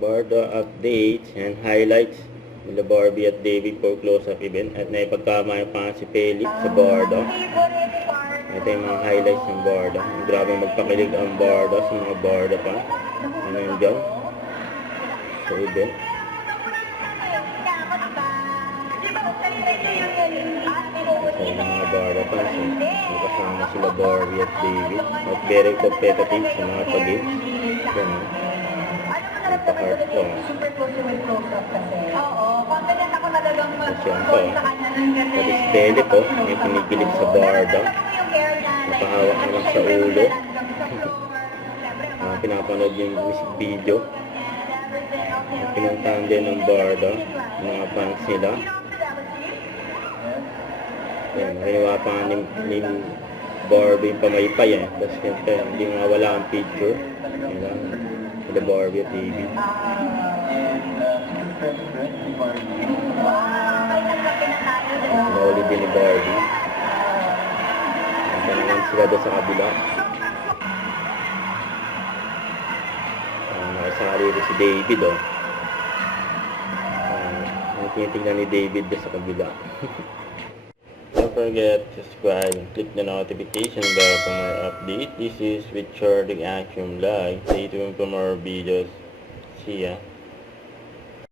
Barda updates and highlights nila Barbie at David for close-up event at naipagkamay pa si Felix sa Barda. Ito yung mga highlights ng Barda. Grabe magpakilig ang Barda sa mga Barda pa. Ano yun dyan? Sa event. So yung mga Barda pa. So kasama sila Barbie at David. At very competitive sa mga pag-games. Yan. Nagpa-heart ko. Tapos yan po. Tapos Bele po. May pinigilig sa Barda. Napahawak naman sa ulo. Pinapanood yung music video. Pinuntahan din ng Barda. Mga fans nila. Yan. Ginawa pa nga ni Barbie yung pamaypay eh. Tapos siyempre hindi nga wala ang picture. Yan. Sila Barbie at David. Nauli din ni Barbie. Nandun naman sila doon sa kabila. Nakasali rin si David oh. Ang tinitingnan ni David doon sa kabila. Don't forget to subscribe and click the notification bell for more updates. This is Richard Action Live. Stay tuned for more videos. See ya.